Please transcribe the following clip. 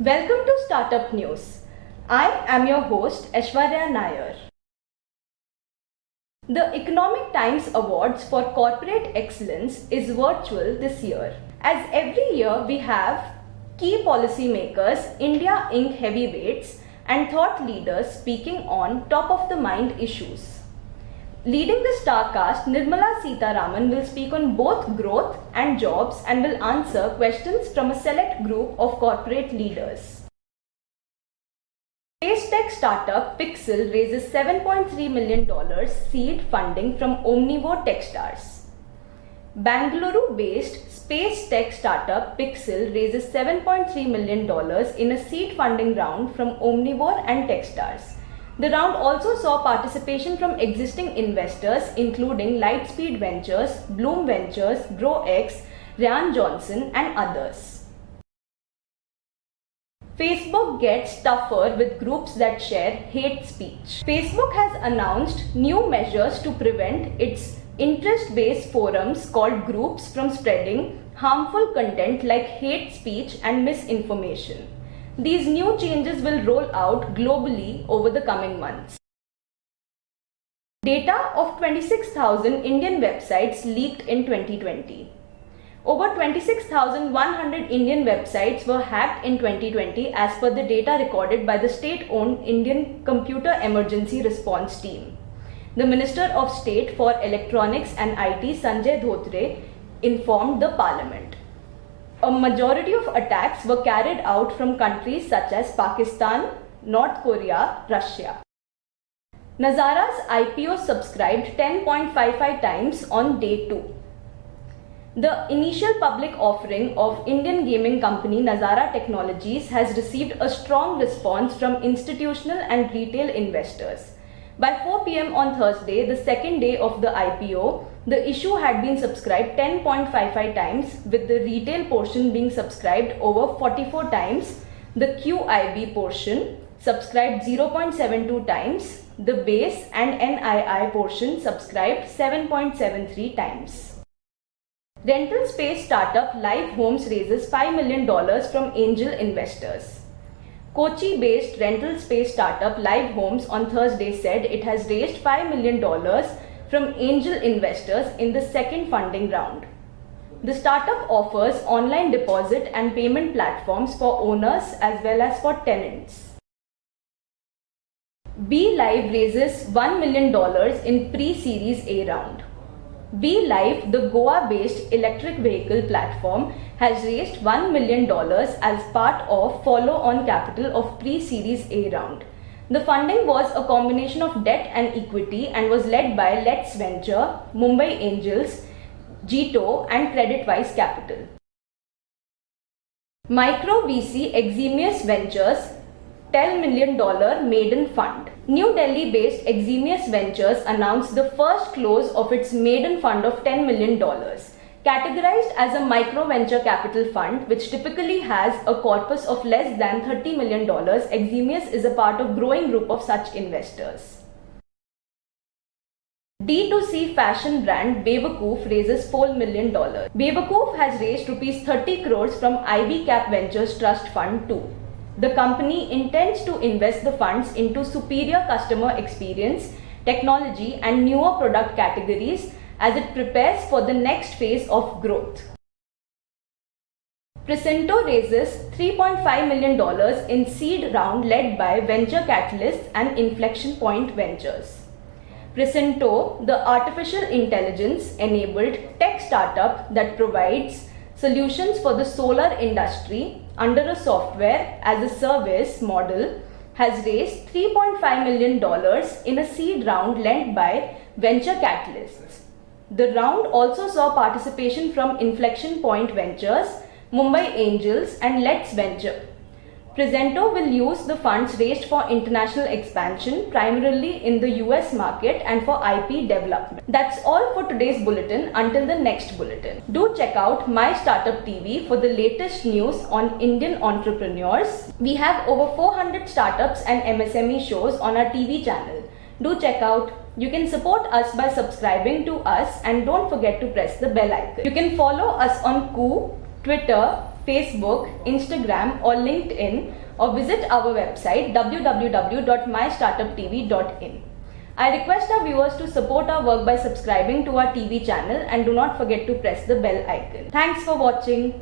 Welcome to Startup News. I am your host Aishwarya Nair. The Economic Times Awards for Corporate Excellence is virtual this year. As every year we have key policymakers, India Inc. heavyweights and thought leaders speaking on top of the mind issues. Leading the star cast, Nirmala Sitharaman will speak on both growth and jobs and will answer questions from a select group of corporate leaders. Space tech startup Pixel raises $7.3 million seed funding from Omnivore Techstars. Bangalore-based space tech startup Pixel raises $7.3 million in a seed funding round from Omnivore and Techstars. The round also saw participation from existing investors including Lightspeed Ventures, Bloom Ventures, GrowX, Ryan Johnson and others. Facebook gets tougher with groups that share hate speech. Facebook has announced new measures to prevent its interest-based forums called groups from spreading harmful content like hate speech and misinformation. These new changes will roll out globally over the coming months. Data of 26,000 Indian websites leaked in 2020. Over 26,100 Indian websites were hacked in 2020 as per the data recorded by the state-owned Indian Computer Emergency Response Team. The Minister of State for Electronics and IT, Sanjay Dhotre, informed the Parliament. A majority of attacks were carried out from countries such as Pakistan, North Korea, Russia. Nazara's IPO subscribed 10.55 times on day 2. The initial public offering of Indian gaming company Nazara Technologies has received a strong response from institutional and retail investors. By 4 p.m. on Thursday, the second day of the IPO, the issue had been subscribed 10.55 times, with the retail portion being subscribed over 44 times, the QIB portion subscribed 0.72 times, the base and NII portion subscribed 7.73 times. Rental space startup Live Homes raises $5 million from angel investors. Kochi-based rental space startup Live Homes on Thursday said it has raised $5 million from angel investors in the second funding round. The startup offers online deposit and payment platforms for owners as well as for tenants. BeLive raises $1 million in pre-series A round. BeLive, the Goa-based electric vehicle platform, has raised $1 million as part of follow-on capital of pre-series A round. The funding was a combination of debt and equity and was led by Let's Venture, Mumbai Angels, Jito and Creditwise Capital. Micro VC Eximius Ventures $10 million maiden fund. New Delhi-based Eximius Ventures announced the first close of its maiden fund of $10 million. Categorized as a micro venture capital fund, which typically has a corpus of less than $30 million, Eximius is a part of growing group of such investors. D2C fashion brand Bewakoof raises $4 million. Bewakoof has raised Rs 30 crores from IB Cap Ventures Trust Fund 2. The company intends to invest the funds into superior customer experience, technology and newer product categories as it prepares for the next phase of growth. Precinto raises $3.5 million in seed round led by Venture Catalysts and Inflection Point Ventures. Precinto, the artificial intelligence-enabled tech startup that provides solutions for the solar industry under a software-as-a-service model, has raised $3.5 million in a seed round led by Venture Catalysts. The round also saw participation from Inflection Point Ventures, Mumbai Angels and Let's Venture. Precinto will use the funds raised for international expansion, primarily in the US market and for IP development. That's all for today's bulletin. Until the next bulletin. Do check out My Startup TV for the latest news on Indian entrepreneurs. We have over 400 startups and MSME shows on our TV channel. Do check out. You can support us by subscribing to us and don't forget to press the bell icon. You can follow us on Koo, Twitter, Facebook, Instagram or LinkedIn, or visit our website www.mystartuptv.in. I request our viewers to support our work by subscribing to our TV channel and do not forget to press the bell icon. Thanks for watching.